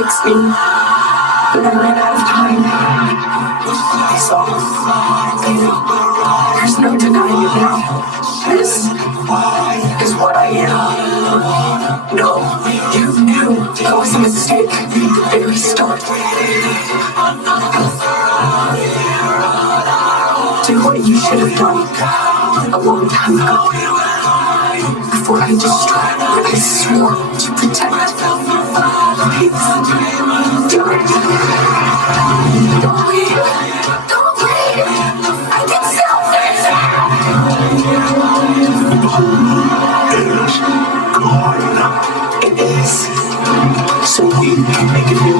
fix me, but I ran out of time. So, baby, there's no denying it now. This is what I am. No, you knew that was a mistake at the very start. Do what you should have done a long time ago. Before I destroyed what I swore to protect. Please, do it. Don't leave. Don't leave. I can still fix it. It is gone. It is. So we can make a new